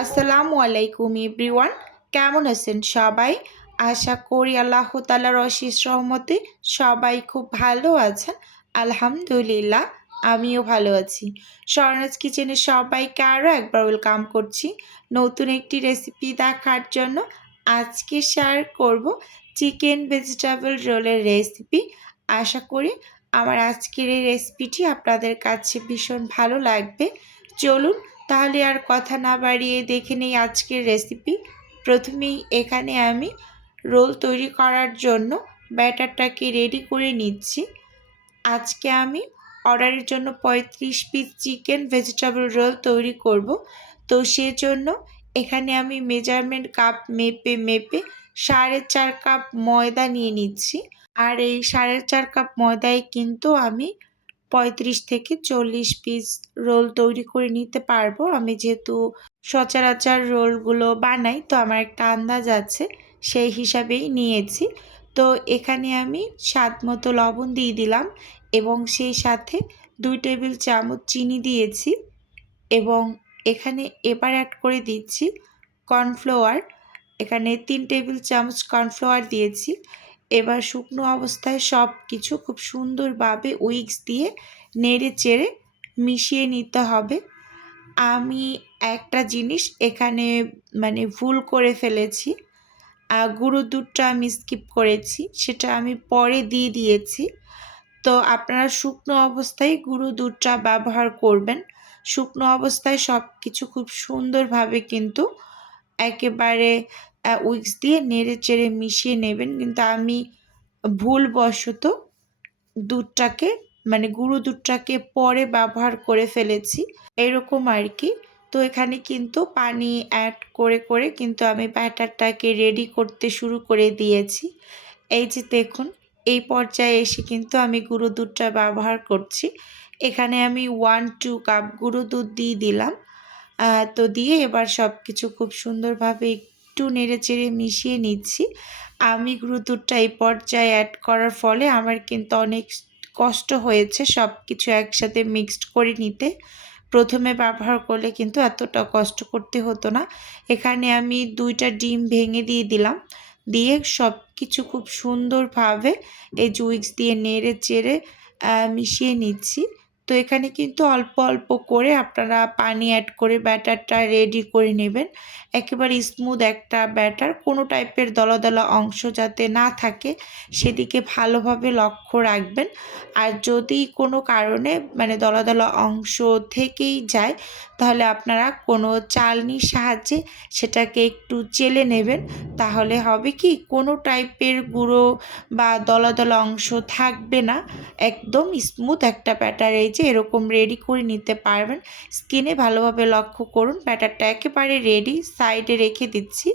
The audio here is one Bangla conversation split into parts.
আসসালামু আলাইকুম এভরিওয়ান, কেমন আছেন সবাই? আশা করি আল্লাহ তাআলার অশেষ রহমতে সবাই খুব ভালো আছেন। আলহামদুলিল্লাহ, আমিও ভালো আছি। স্বর্ণাজ কিচেনে সবাইকে আরও একবার ওয়েলকাম করছি নতুন একটি রেসিপি দেখার জন্য। আজকে শেয়ার করব চিকেন ভেজিটেবল রোলের রেসিপি। আশা করি আমার আজকের এই রেসিপিটি আপনাদের কাছে ভীষণ ভালো লাগবে। চলুন তাহলে আর কথা না বাড়িয়ে দেখে নেই আজকের রেসিপি। প্রথমেই এখানে আমি রোল তৈরি করার জন্য ব্যাটারটাকে রেডি করে নিচ্ছি। আজকে আমি অর্ডারের জন্য 35 পিস চিকেন ভেজিটেবল রোল তৈরি করব। তো সেজন্য এখানে আমি মেজারমেন্ট কাপ মেপে 4.5 কাপ ময়দা নিয়ে নিচ্ছি। আর এই 4.5 কাপ ময়দায় কিন্তু আমি 35 থেকে 40 পিস রোল তৈরি করে নিতে পারবো। আমি যেহেতু সচরাচর রোলগুলো বানাই, তো আমার একটা আন্দাজ আছে, সেই হিসাবেই নিয়েছি। তো এখানে আমি স্বাদ মতো লবণ দিয়ে দিলাম এবং সেই সাথে 2 টেবিল চামচ চিনি দিয়েছি এবং এখানে এবার অ্যাড করে দিচ্ছি কর্নফ্লাওয়ার। এখানে 3 টেবিল চামচ কর্নফ্লাওয়ার দিয়েছি। এবার শুকনো অবস্থায় সব কিছু খুব সুন্দরভাবে উইক্স দিয়ে নেড়ে চেড়ে মিশিয়ে নিতে হবে। আমি একটা জিনিস এখানে ভুল করে ফেলেছি। গুঁড়ো দুধটা আমি স্কিপ করেছি, সেটা আমি পরে দিয়ে দিয়েছি। তো আপনারা শুকনো অবস্থায় গুঁড়ো দুধটা ব্যবহার করবেন। শুকনো অবস্থায় সব কিছু খুব সুন্দরভাবে কিন্তু একেবারে উইক্স দিয়ে নেড়ে চেড়ে মিশিয়ে নেবেন। কিন্তু আমি ভুলবশত দুধটাকে গুঁড়ো দুধটাকে পরে ব্যবহার করে ফেলেছি, এরকম আর কি। তো এখানে কিন্তু পানি অ্যাড করে করে কিন্তু আমি ব্যাটারটাকে রেডি করতে শুরু করে দিয়েছি। এই যে দেখুন, এই পর্যায়ে এসে কিন্তু আমি গুঁড়ো দুধটা ব্যবহার করছি। এখানে আমি 1-2 কাপ গুঁড়ো দুধ দিয়ে দিলাম। তো দিয়ে এবার সব কিছু খুব সুন্দরভাবে একটু নেড়ে চেড়ে মিশিয়ে নিচ্ছি। আমি গুঁড়ো দুধটা এই পর্যায়ে অ্যাড করার ফলে আমার কিন্তু অনেক কষ্ট হয়েছে সব কিছু একসাথে মিক্সড করে নিতে। প্রথমে ব্যবহার করলে কিন্তু এতটা কষ্ট করতে হতো না। এখানে আমি 2টা ডিম ভেঙে দিয়ে দিলাম। দিয়ে সব কিছু খুব সুন্দরভাবে এই উইক্স দিয়ে নেড়ে চেড়ে মিশিয়ে নিচ্ছি। তো এখানে কিন্তু অল্প অল্প করে আপনারা পানি অ্যাড করে ব্যাটারটা রেডি করে নেবেন। একেবারে স্মুথ একটা ব্যাটার, কোনো টাইপের দলা দলা অংশ যাতে না থাকে সেদিকে ভালোভাবে লক্ষ্য রাখবেন। আর যদি কোনো কারণে দলা দলা অংশ থেকেই যায়, তাহলে আপনারা কোনো চালনির সাহায্যে সেটাকে একটু চেলে নেবেন। তাহলে হবে কি, কোনো টাইপের গুঁড়ো বা দলা দলা অংশ থাকবে না। একদম স্মুথ একটা ব্যাটার এই যে এরকম রেডি করে নিতে পারবেন। স্কিনে ভালোভাবে লক্ষ্য করুন, ব্যাটারটা একেবারে রেডি, সাইডে রেখে দিচ্ছি।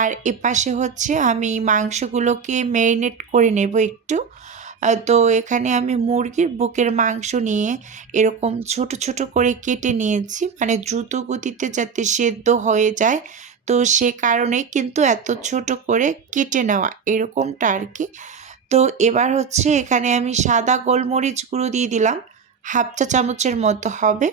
আর এপাশে হচ্ছে আমি মাংসগুলোকে ম্যারিনেট করে নেব একটু। তো এখানে আমি মুরগির বুকের মাংস নিয়ে এরকম ছোট ছোট করে কেটে নিয়েছি, দ্রুত গতিতে যাতে সেদ্ধ হয়ে যায়। তো সে কারণেই কিন্তু এত ছোট করে কেটে নেওয়া, এরকমটা আর কি। তো এবার হচ্ছে এখানে আমি সাদা গোলমরিচ গুঁড়ো দিয়ে দিলাম, 1/2 চা চামচের মতো হবে।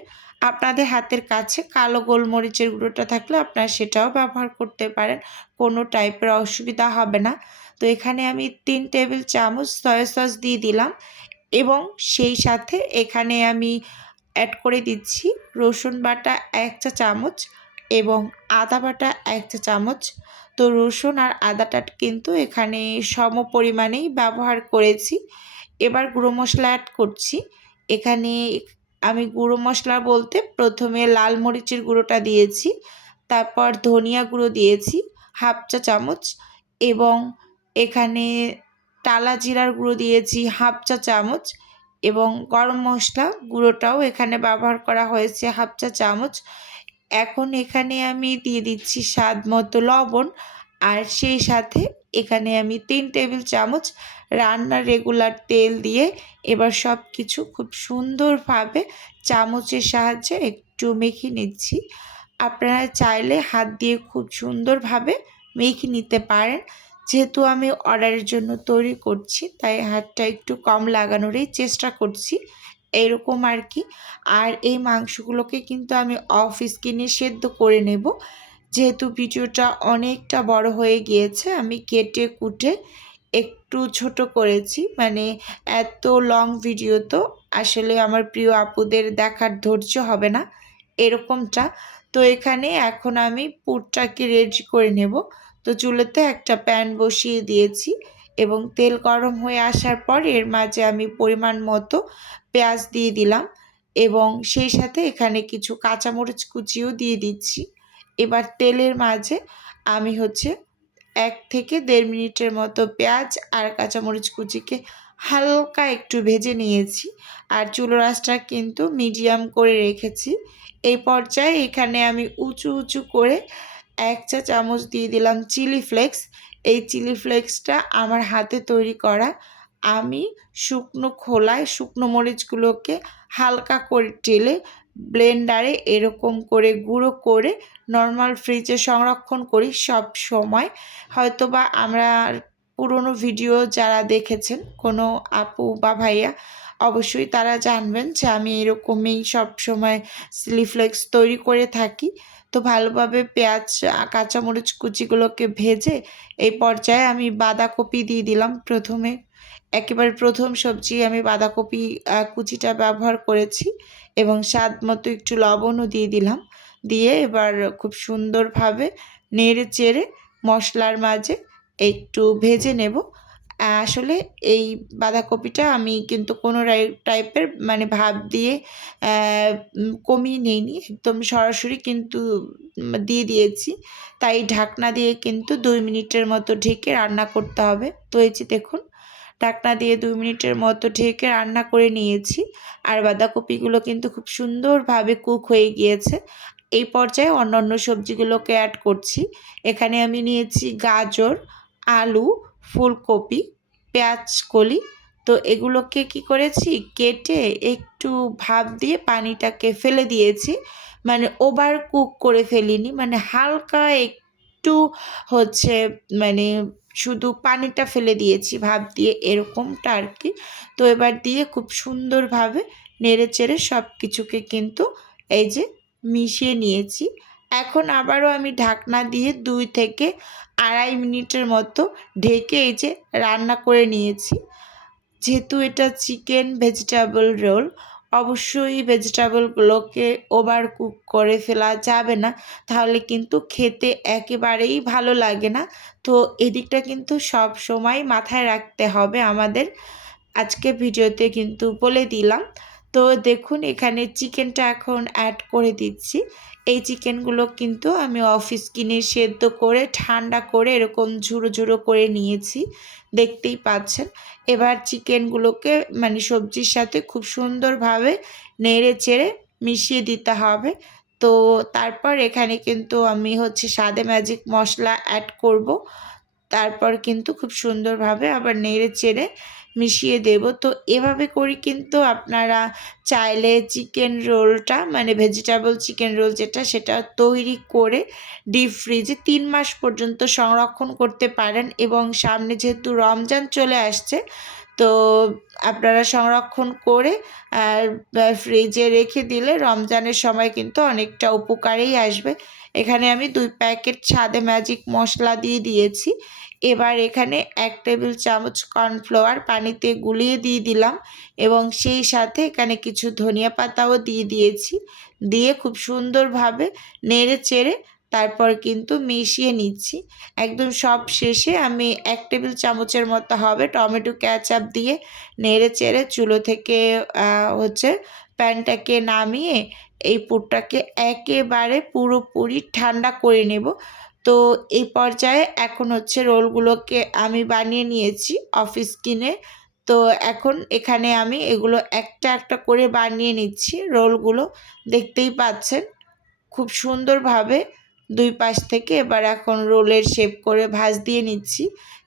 আপনাদের হাতের কাছে কালো গোলমরিচের গুঁড়োটা থাকলে আপনারা সেটাও ব্যবহার করতে পারেন, কোনো টাইপের অসুবিধা হবে না। তো এখানে আমি 3 টেবিল চামচ সয়া সস দিয়ে দিলাম এবং সেই সাথে এখানে আমি অ্যাড করে দিচ্ছি রসুন বাটা 1 চা চামচ এবং আদা বাটা 1 চা চামচ। তো রসুন আর আদাটা কিন্তু এখানে সম পরিমাণেই ব্যবহার করেছি। এবার গুঁড়ো মশলা অ্যাড করছি। এখানে আমি গুঁড়ো মশলা বলতে প্রথমে লাল মরিচের গুঁড়োটা দিয়েছি, তারপর ধনিয়া গুঁড়ো দিয়েছি 1/2 চা চামচ এবং এখানে টালা জিরার গুঁড়ো দিয়েছি 1/2 চা চামচ এবং গরম মশলা গুঁড়োটাও এখানে ব্যবহার করা হয়েছে 1/2 চা চামচ। এখন এখানে আমি দিয়ে দিচ্ছি স্বাদ মতো লবণ, আর সেই সাথে এখানে আমি 3 টেবিল চামচ রান্নার রেগুলার তেল দিয়ে এবার সব কিছু খুব সুন্দরভাবে চামচের সাহায্যে একটু মেখে নিচ্ছি। আপনারা চাইলে হাত দিয়ে খুব সুন্দরভাবে মেখে নিতে পারেন। যেহেতু আমি অর্ডারের জন্য তৈরি করছি, তাই হাতটা একটু কম লাগানোরই চেষ্টা করছি। এরকম আর কি। আর এই মাংসগুলোকে কিন্তু আমি অফ স্কিনে সেদ্ধ করে নেব। যেহেতু ভিডিওটা অনেকটা বড় হয়ে গিয়েছে, আমি কেটে কুটে একটু ছোট করেছি। মানে এত লং ভিডিও তো আসলে আমার প্রিয় আপুদের দেখার ধৈর্য হবে না, এরকমটা। তো এখানে এখন আমি পুরটাকে রেডি করে নেব। তো চুলোতে একটা প্যান বসিয়ে দিয়েছি এবং তেল গরম হয়ে আসার পর এর মাঝে আমি পরিমাণ মতো পেঁয়াজ দিয়ে দিলাম এবং সেই সাথে এখানে কিছু কাঁচামরিচ কুচিও দিয়ে দিচ্ছি। এবার তেলের মাঝে আমি 1 থেকে 1.5 মিনিটের মতো পেঁয়াজ আর কাঁচামরিচ কুচিকে হালকা একটু ভেজে নিয়েছি। আর চুলোর আঁচটা কিন্তু মিডিয়াম করে রেখেছি। এই পর্যায়ে এখানে আমি উঁচু উঁচু করে 1 চা চামচ দিয়ে দিলাম চিলি ফ্লেক্স। এই চিলি ফ্লেক্সটা আমার হাতে তৈরি করা। আমি শুকনো খোলায় শুকনো মরিচগুলোকে হালকা করে টেলে ব্লেন্ডারে এরকম করে গুঁড়ো করে নর্মাল ফ্রিজে সংরক্ষণ করি সব সময়। হয়তোবা আমরা পুরনো ভিডিও যারা দেখেছেন কোনো আপু বা ভাইয়া, অবশ্যই তারা জানবেন যে আমি এরকমই সবসময় চিলি ফ্লেক্স তৈরি করে থাকি। তো ভালোভাবে পেঁয়াজ কাঁচামরিচ কুচিগুলোকে ভেজে এই পর্যায়ে আমি বাঁধাকপি দিয়ে দিলাম। একেবারে প্রথম সবজি আমি বাঁধাকপি কুচিটা ব্যবহার করেছি এবং স্বাদ মতো একটু লবণও দিয়ে দিলাম। দিয়ে এবার খুব সুন্দরভাবে নেড়ে চেড়ে মশলার মাঝে একটু ভেজে নেব। আসলে এই বাঁধাকপিটা আমি কিন্তু কোনো টাইপের মানে ভাপ দিয়ে কমিয়ে নিইনি, একদম সরাসরি কিন্তু দিয়ে দিয়েছি। তাই ঢাকনা দিয়ে কিন্তু 2 মিনিটের মতো ঢেকে রান্না করতে হবে। তো এই যে দেখুন, ঢাকনা দিয়ে 2 মিনিটের মতো ঢেকে রান্না করে নিয়েছি। আর বাঁধাকপিগুলো কিন্তু খুব সুন্দরভাবে কুক হয়ে গিয়েছে। এই পর্যায়ে অন্যান্য সবজিগুলোকে অ্যাড করছি। এখানে আমি নিয়েছি গাজর, আলু, ফুলকপি, পেঁয়াজকলি। তো এগুলোকে কি করেছি, কেটে একটু ভাপ দিয়ে পানিটাকে ফেলে দিয়েছি। মানে ওভার কুক করে ফেলিনি, মানে হালকা একটু হচ্ছে মানে শুধু পানিটা ফেলে দিয়েছি ভাপ দিয়ে, এরকমটা আর কি। তো এবার দিয়ে খুব সুন্দরভাবে নেড়ে চেড়ে সব কিছুকে কিন্তু এই যে মিশিয়ে নিয়েছি। এখন আবারও আমি ঢাকনা দিয়ে 2 থেকে 2.5 মিনিটের মতো ঢেকে এই যে রান্না করে নিয়েছি। যেহেতু এটা চিকেন ভেজিটেবল রোল, অবশ্যই ভেজিটেবলগুলোকে ওভার কুক করে ফেলা যাবে না, তাহলে কিন্তু খেতে একেবারেই ভালো লাগে না। তো এদিকটা কিন্তু সব সময় মাথায় রাখতে হবে আমাদের। আজকে ভিডিওতে কিন্তু বলে দিলাম। তো দেখুন এখানে চিকেনটা এখন অ্যাড করে দিচ্ছি। এই চিকেনগুলো কিন্তু আমি অফিস কিনে সেদ্ধ করে ঠান্ডা করে এরকম ঝুড়ো ঝুড়ো করে নিয়েছি, দেখতেই পাচ্ছেন। এবার চিকেনগুলোকে মানে সবজির সাথে খুব সুন্দরভাবে নেড়ে চেড়ে মিশিয়ে দিতে হবে। তো তারপর এখানে কিন্তু আমি স্বাদে ম্যাজিক মশলা অ্যাড করব। তারপর কিন্তু খুব সুন্দরভাবে আবার নেড়ে চেড়ে মিশিয়ে দেব। তো এভাবে করে কিন্তু আপনারা চাইলে চিকেন রোলটা মানে ভেজিটেবল চিকেন রোল যেটা, সেটা তৈরি করে ডিপ ফ্রিজে 3 মাস পর্যন্ত সংরক্ষণ করতে পারেন। এবং সামনে যেহেতু রমজান চলে আসছে, তো আপনারা সংরক্ষণ করে ফ্রিজে রেখে দিলে রমজানের সময় কিন্তু অনেকটা উপকারেই আসবে। এখানে আমি 2 প্যাকেট স্বাদে ম্যাজিক মশলা দিয়ে দিয়েছি। এবার এখানে 1 টেবিল চামচ কর্নফ্লাওয়ার পানিতে গুলিয়ে দিয়ে দিলাম এবং সেই সাথে এখানে কিছু ধনিয়া পাতাও দিয়ে দিয়েছি। দিয়ে খুব সুন্দরভাবে নেড়ে চেড়ে তারপর কিন্তু মিশিয়ে নিচ্ছি। একদম সব শেষে আমি 1 টেবিল চামচের মতো হবে টমেটো কেচাপ দিয়ে নেড়ে চেড়ে চুলো থেকে প্যানটাকে নামিয়ে এই পুরটাকে একেবারে পুরোপুরি ঠান্ডা করে নেব। তো এই পর্যায়ে এখন রোলগুলোকে আমি বানিয়ে নিয়েছি অফিস কিনে। তো এখন এখানে আমি এগুলো একটা একটা করে বানিয়ে নিচ্ছি রোলগুলো, দেখতেই পাচ্ছেন খুব সুন্দরভাবে 2 পাশ থেকে। এবার এখন রোলের শেপ করে ভাঁজ দিয়ে নিচ্ছি।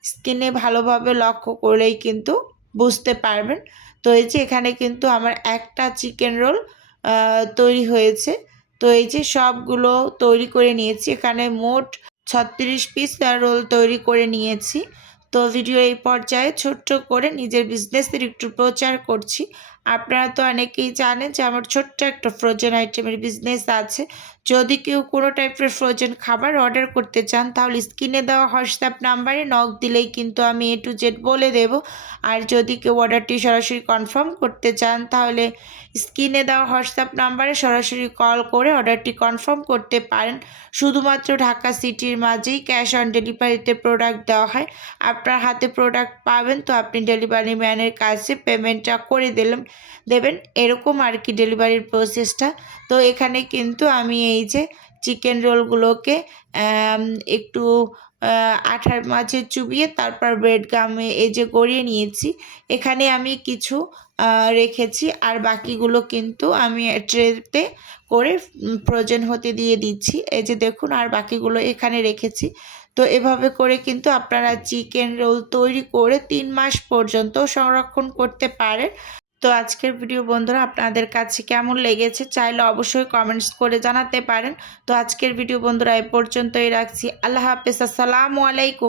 স্কিনে ভালোভাবে লক্ষ্য করলেই কিন্তু বুঝতে পারবেন। তো এই যে এখানে কিন্তু আমার একটা চিকেন রোল তৈরি হয়েছে। তো এই যে সবগুলো তৈরি করে নিয়েছি, এখানে মোট 36 পিস রোল তৈরি করে নিয়েছি। তো ভিডিও এই পর্যায়ে ছোট্ট করে নিজের বিজনেসের একটু প্রচার করছি। আপনারা তো অনেকেই জানেন যে আমার ছোট্ট একটা ফ্রোজেন আইটেমের বিজনেস আছে। যদি কেউ কোনো টাইপের ফ্রোজেন খাবার অর্ডার করতে চান তাহলে স্ক্রিনে দেওয়া হোয়াটসঅ্যাপ নাম্বারে নক দিলেই কিন্তু আমি A to Z বলে দেব। আর যদি কেউ অর্ডারটি সরাসরি কনফার্ম করতে চান তাহলে স্ক্রিনে দেওয়া হোয়াটসঅ্যাপ নাম্বারে সরাসরি কল করে অর্ডারটি কনফার্ম করতে পারেন। শুধুমাত্র ঢাকা সিটির মাঝেই ক্যাশ অন ডেলিভারিতে প্রোডাক্ট দেওয়া হয়। আপনার হাতে প্রোডাক্ট পাবেন তো আপনি ডেলিভারি ম্যানের কাছে পেমেন্টটা করে দেবেন এরকম আর কি ডেলিভারির প্রসেসটা। তো এখানে কিন্তু আমি এই যে চিকেন রোলগুলোকে একটু আঠার মাঝে চুবিয়ে তারপর ব্রেড গামে এই যে গড়িয়ে নিয়েছি। এখানে আমি কিছু রেখেছি আর বাকিগুলো কিন্তু আমি ট্রেতে করে ফ্রোজেন হতে দিয়ে দিচ্ছি। এই যে দেখুন আর বাকিগুলো এখানে রেখেছি। তো এভাবে করে কিন্তু আপনারা চিকেন রোল তৈরি করে 3 মাস পর্যন্ত সংরক্ষণ করতে পারেন। তো আজকের ভিডিও বন্ধুরা আপনাদের কাছে কেমন লেগেছে চাইলে অবশ্যই কমেন্টস করে জানাতে পারেন। তো আজকের ভিডিও বন্ধুরা এ পর্যন্তই রাখছি। আল্লাহ হাফেজ, আসসালামু আলাইকুম।